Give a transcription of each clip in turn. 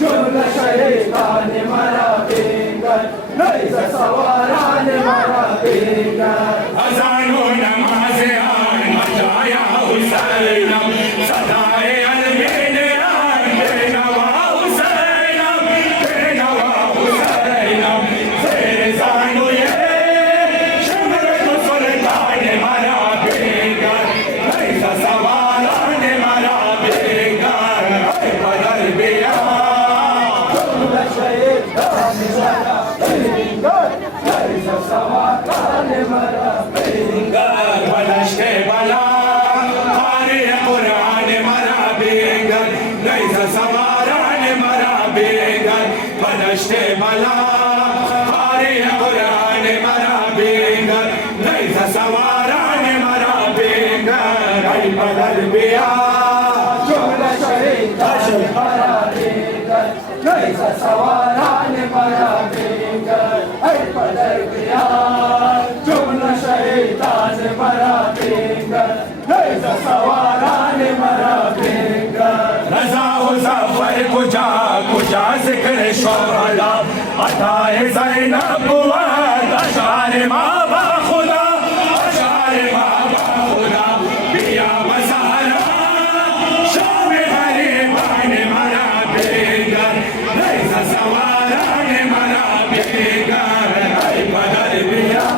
جمله شهیدان مرا بنگر نیزه سواران مرا بنگر اذان و نماز آن مجایا حسینم صدای المین آن بینوا حسینم بینوا حسینم زیر زانوی شمرد سلطان مرا بنگر نیزه سواران مرا بنگر ای بدر بیا جمله شهیدان مرا بنگر نیزه سواران مرا بنگر بلشت بلا قاری قرآن مرا بینگر نیزه سواران مرا بینگر بلشت بلا قاری قرآن مرا بینگر نیزه سواران مرا بینگر ای بدر بیا جمله شهیدان مرا بنگر نیزه سواران مرا بنگر ای بدر بیا جمله شهیدان مرا بنگر نیزه سواران مرا بنگر رضا و ظفر کجا کجا ذکر شهدا عطای زینب بود اشعار ما با خدا اشعار ما با خدا بیا مسارا شام غریبان مرا بنگر نیزه سواران مرا بنگر ای بدر بیا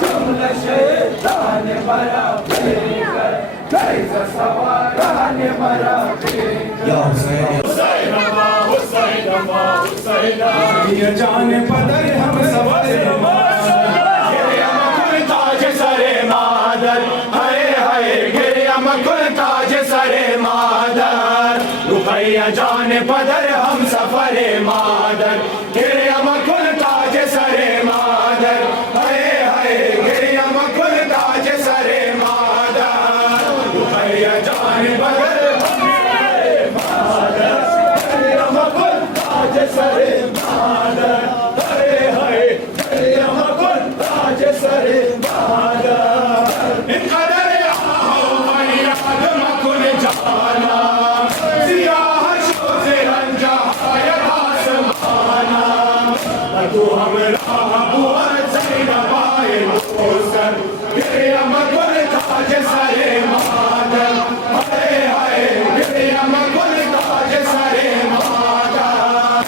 جمله شهیدان مرا بنگر نیزه سواران مرا بنگر یہ جان پدر ہم سوار گریم کن تاج سر مادر ہائے ہائے گریم کن تاج سر مادر رقیہ جان پدر ہم سفر مادر گریم کن تاج سر مادر ہائے ہائے گریم کن تاج سر مادر رقیہ جان پدر سر مادر ہائے ہائے گریم کن تاج سر مادر ان قدر آہو فریاد مکن جانا سیاہ شوز رنجا آیت آسمانا تو ہمراہ بوار زینب آئے حسن گریم کن تاج سر مادر ہائے ہائے گریم کن تاج سر مادر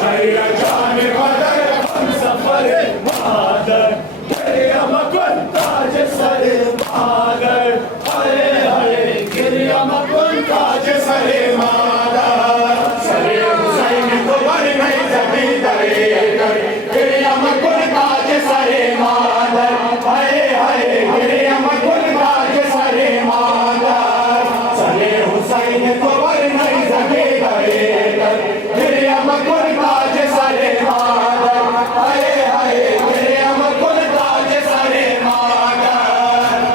خیر جان بدر ہم سفر مادر گریم کن تاج سر مادر ہائے ہائے گریم کن تاج سر مادر سر حسین کو بر نہیں زمین درے کر گریم کن تاج سر مادر ہائے ہائے گریم کن تاج سر مادر سر حسین کو بر نہیں زمین درے کر گریم کن تاج سر مادر ہائے ہائے گریم کن تاج سر مادر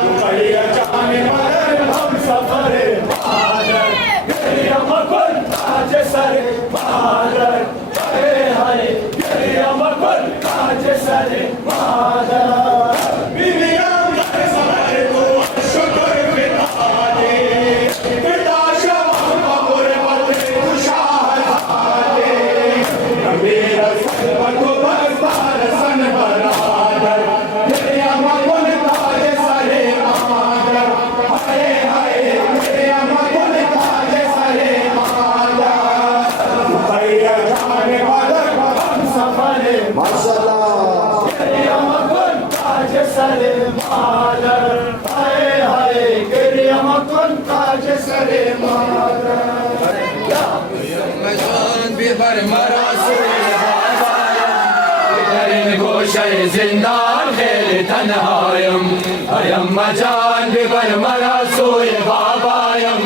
رقیہ جان بدر ہم سفر مادر گریم کن تاج سر مادر ہائے ہائے گریم کن تاج سر مادر بیویاں در سفر کو شکر بتا دے پتا شوق قربت تو شاہزادے میرا سب کو بردار سن برادر گریم کن تاج سر مادر ہائے ہائے گریم کن تاج سر مادر رقیہ جان بدر ہم سفر گریم کن تاج سر مادر ہائے ہائے گریم کن تاج سر مادر مجان ببر مراسول در گوشه زندان خیلی تنهایم ایم مجان ببر مراسول بابایم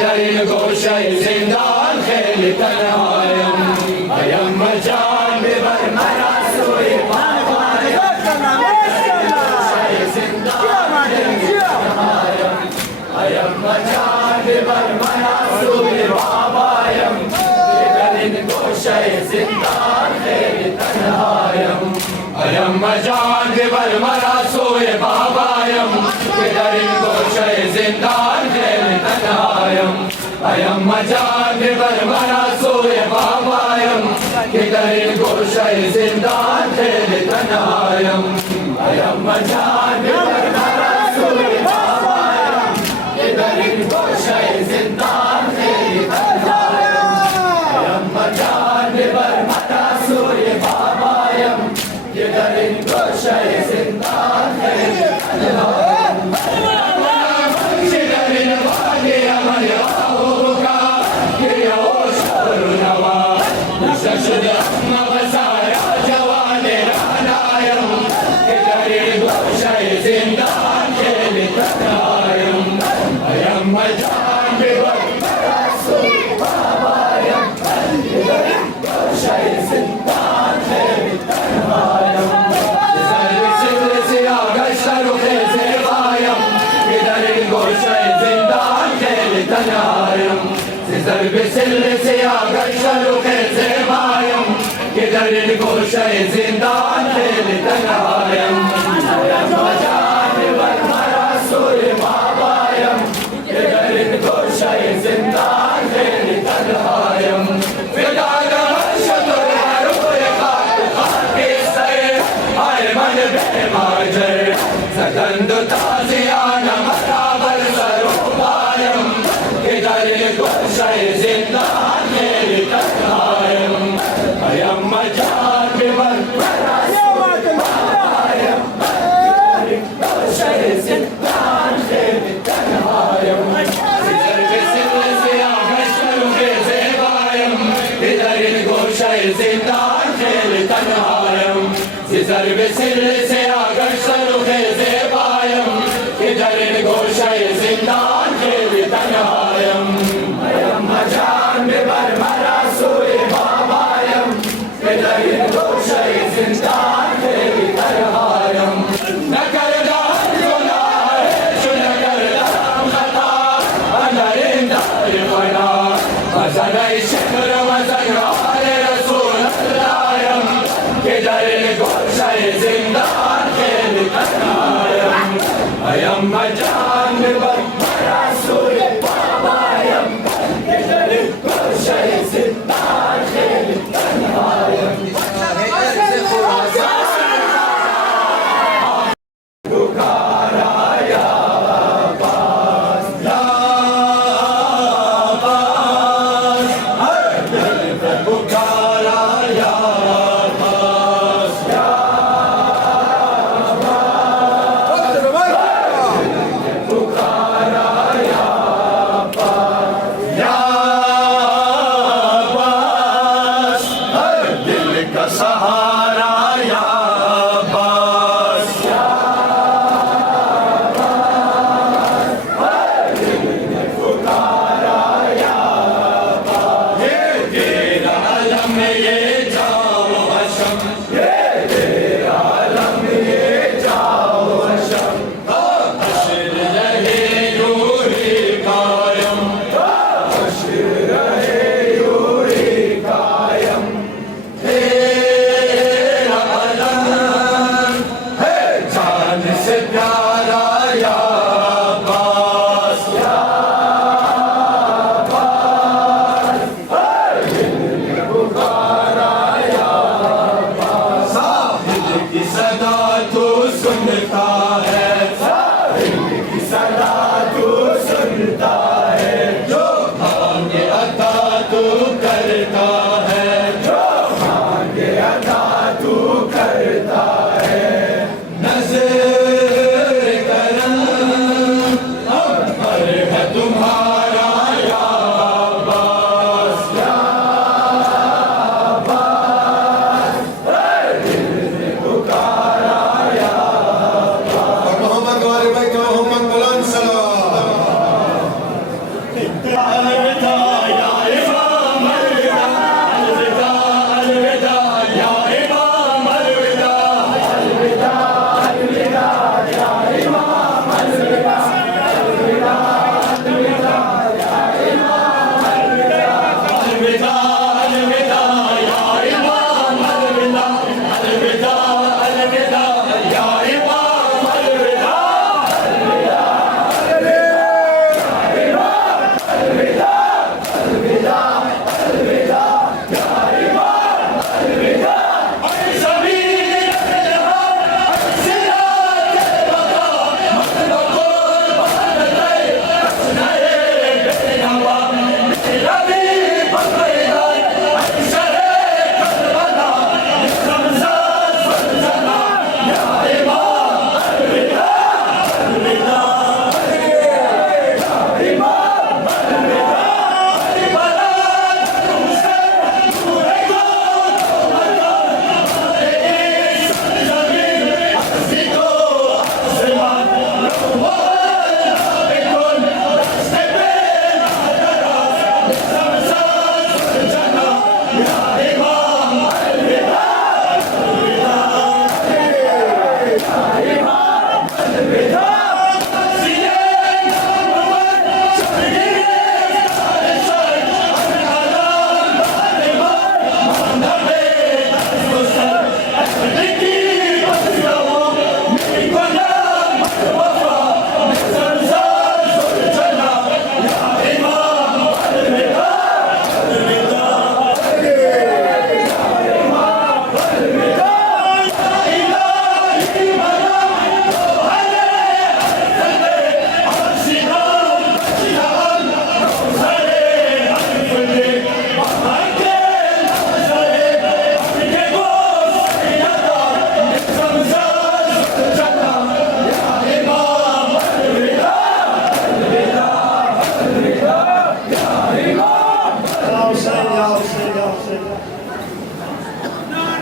در گوشه زندان خیلی تنهایم ایم مجان ببر مراسول بابایم ایم مجان ببر مراسول بابایم گوشه زندان خیلی تنهایم ایم مجان ببر مرا سوی بابایم که در این گوشه زندان خیلی تنهایم ayamma janibar mara soye babayam kidarin goshay zindan teri tanayam ayamma janibar mara soye babayam kidarin goshay zindan teri tanayam ayamma janibar mara soye babayam kidarin goshay zindan teri tanayam kidarin vali amaya Sille se agashalo keze mayam kidarin goshay zindan teli tanayam ayamma janibar mara soye babayam kidarin goshay zindan teli tanayam vidana shatur haroye khat khaki saye ay man be majer sakand taziyana marabar sarobayam kidarin goshay zindan teli tanayam ayamma janibar mara soye babayam kidarin goshay zindan teli tanayam Sizar besille se agashalo keze bayam kidarin goshay zindan teli tanayam ayamma janibar mara soye babayam kidarin goshay zindan teli tanayam nakarda gunah chunakarda khata anarin dar wana azanai shakr wazanare rasulallah kidarin goshay zindan teli tanayam ayamma janibar mara soye babayam kidarin goshay zindan teli tanayam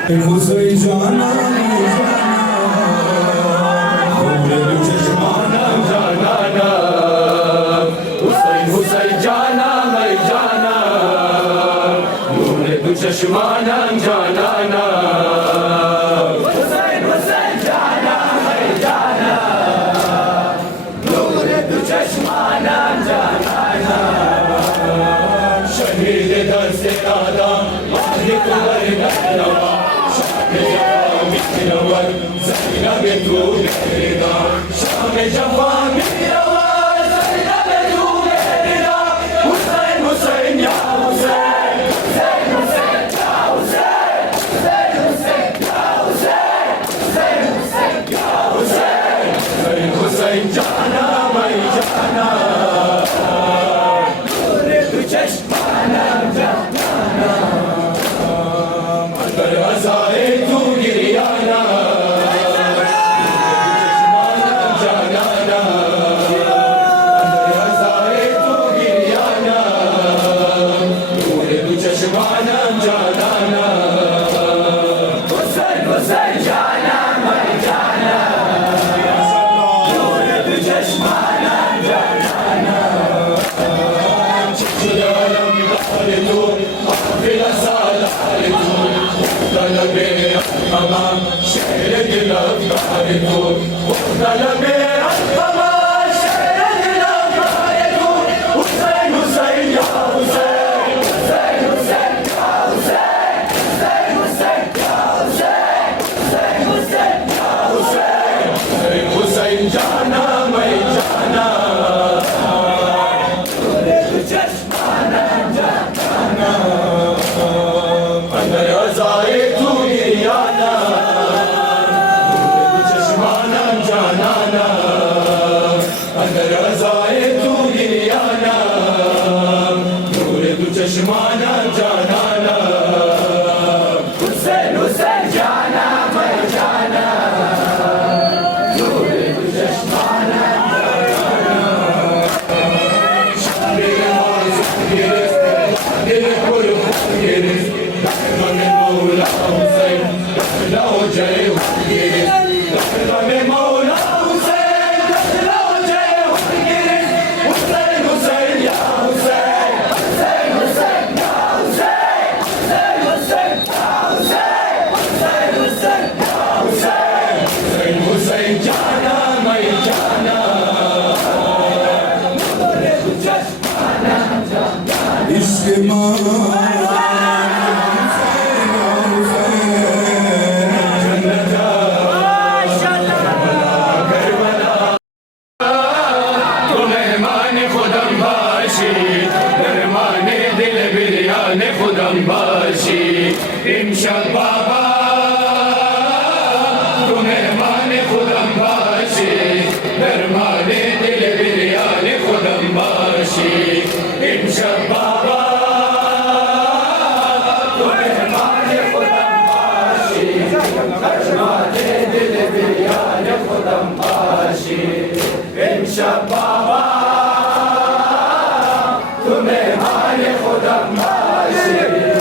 حسین جانا عمر چشمانہ جانا حسین حسین جانا میں جانا عمر چشمانہ جانا حسین حسین جانا میں جانا عمر چشمانہ جانا شہید دست دادا مالک ورنہ زینب تو میرا شام جوان میرا زینب تو میرا حسین حسین یا حسین حسین حسین یا حسین حسین یا حسین حسین یا حسین حسین حسین جانا میں جانا نور چشمانہ جانا اگر عزائے تو گریانا شہر دل افکار تو طلب اقتماع شہر دل افکار تو حسین حسین یا حسین حسین حسین یا حسین حسین حسین یا حسین حسین حسین یا حسین حسین حسین جانا میں جانا چشمانہ جانا اندر عزائے تو گریانا چشمانہ جانا اندر عزائے تو گریانا نور تو چشمانہ جانا حسین حسین جانا میں جانا نور تو چشمانہ امشب بابا تو مہمان خودم باشی درمان دل بریان خودم باشی امشب بابا تو مہمان خودم باشی درمان دل بریان خودم باشی امشب بابا تو مہمان خودم باشی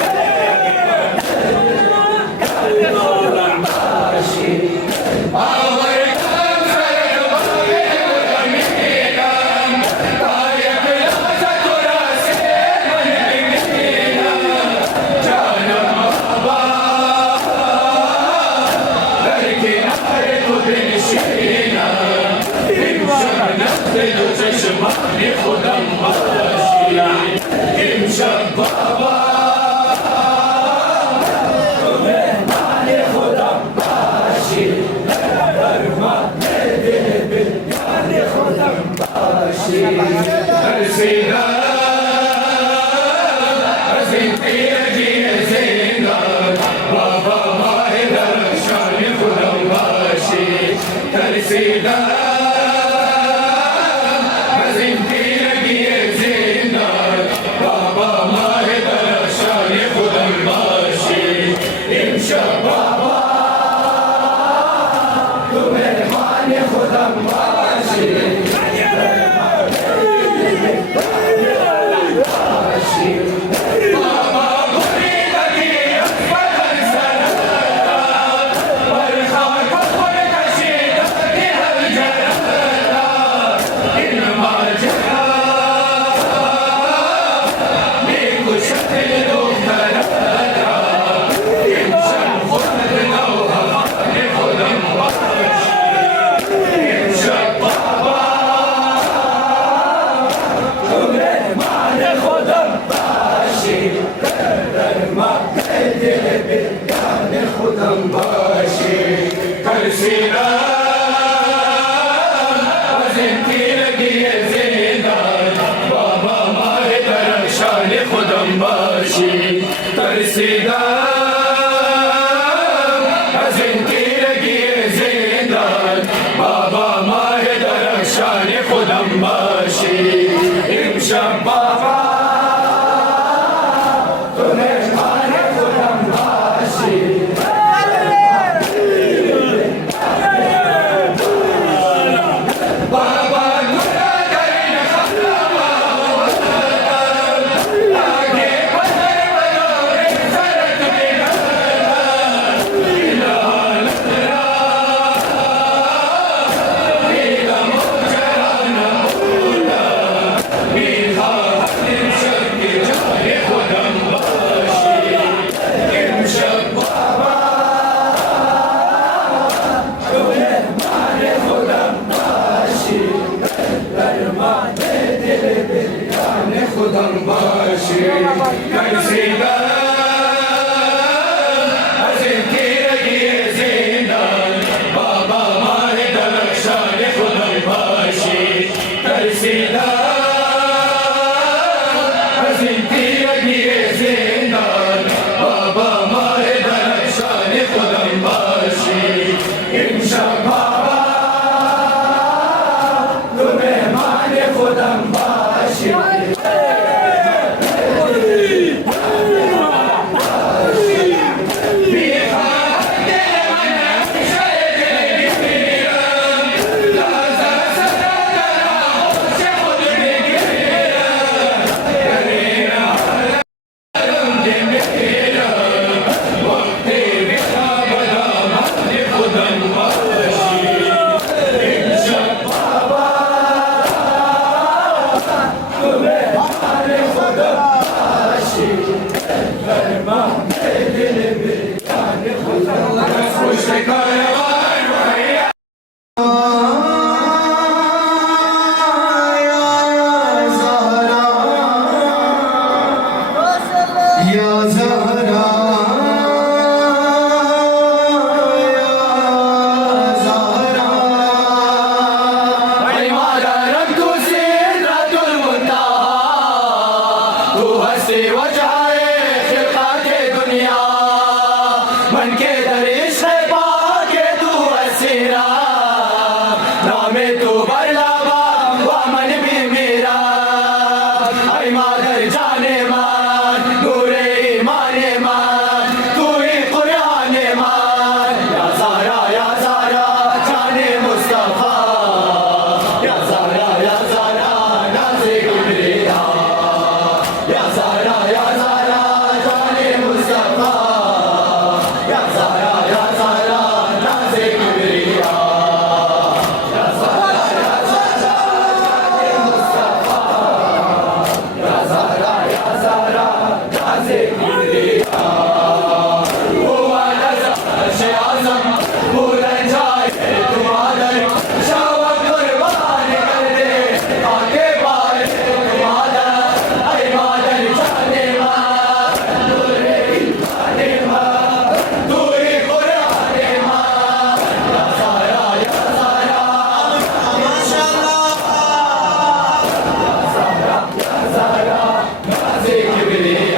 Zikri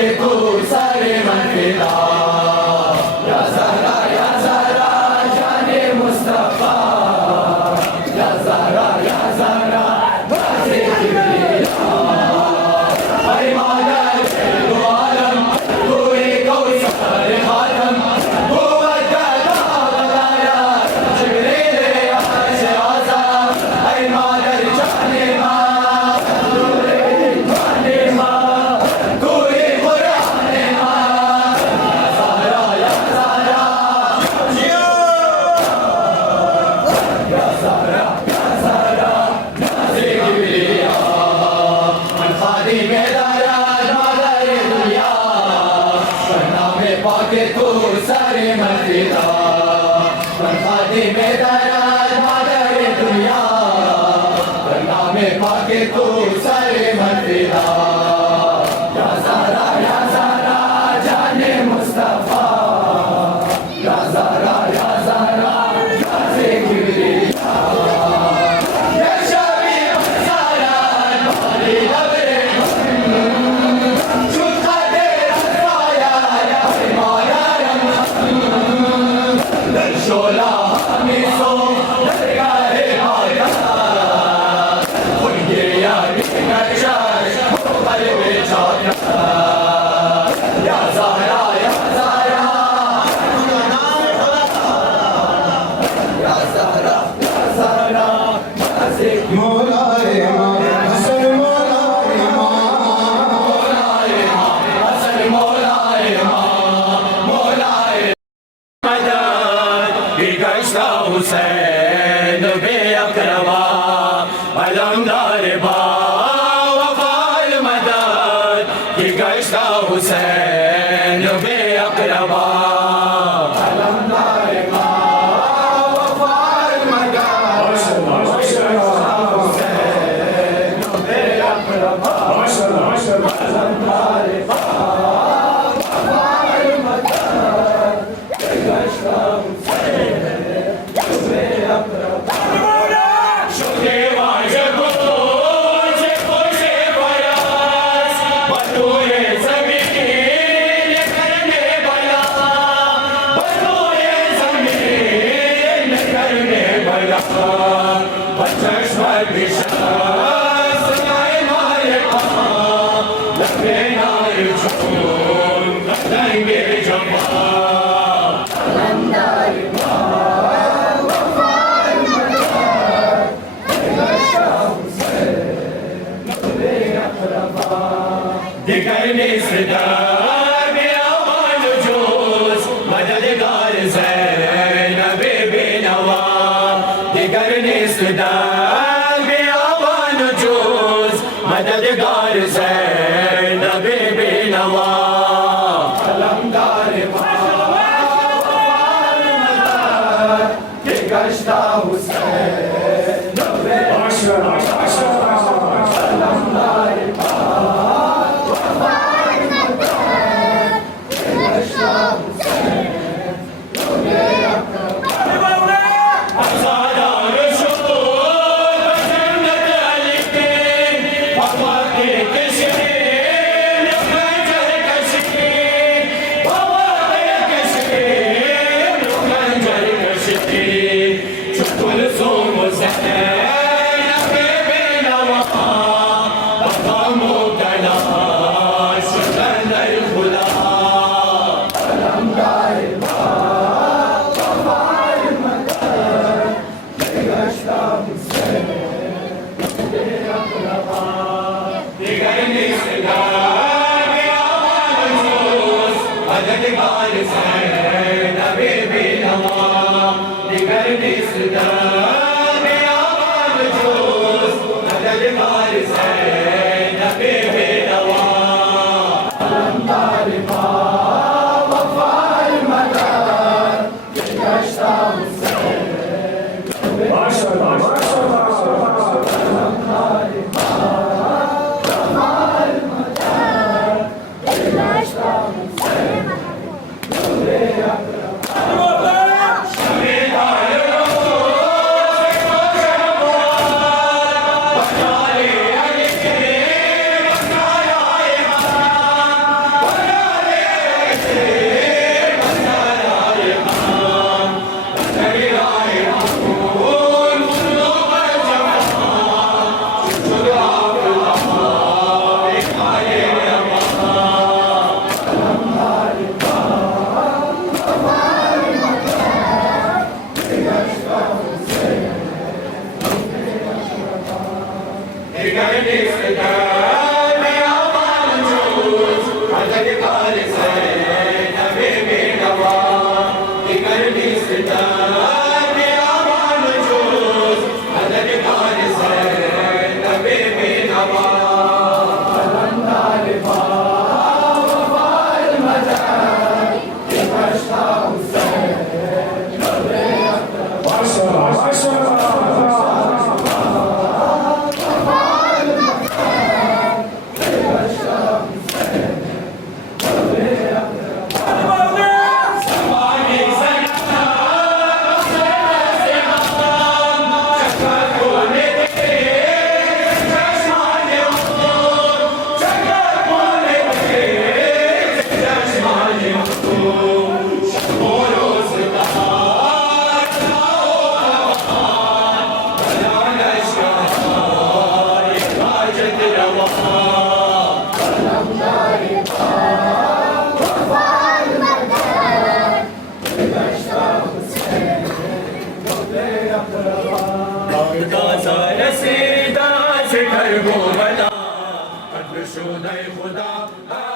पाके तू सारे मन फिदा या ज़हरा जाने मुस्तफा या ज़हरा नाज़े किबरिया ऐ मादर दो आलम तू ही कौसर खातम तू वजदा बताया जिब्रील अर्श आज़ा ऐ मादर जाने पाके तू सारे मन फिदा खादिम दराज मादर दुनिया नाम पाके तू सारे मन फिदा या ज़हरा जाने मुस्तफा या ज़हरा नाज़े किबरिया या शबी ज़हरा वाली लबरे शोला हमें सो दरगाहे आया खुद गिरिया निकचा कल्ब चाया या ज़हरा या ज़हरा नाज़े مولاي امام حسن مولاي امام حسن مولاي مدد بگشت حسین بے اقربا علمدار با وفای مدد بگشت حسین بے اقربا علمدار با وفای مدد حسین بے اقربا علمدار با وفای مدد بگشت دیگر نسدار بیامان جوز مددگار زینب بینوا دیگر نسدار بیامان جوز مددگار زینب بینوا علمدار گشت حسین اقربا تازہ رسیدہ سے گھر کو بنا قدر شدہ خدا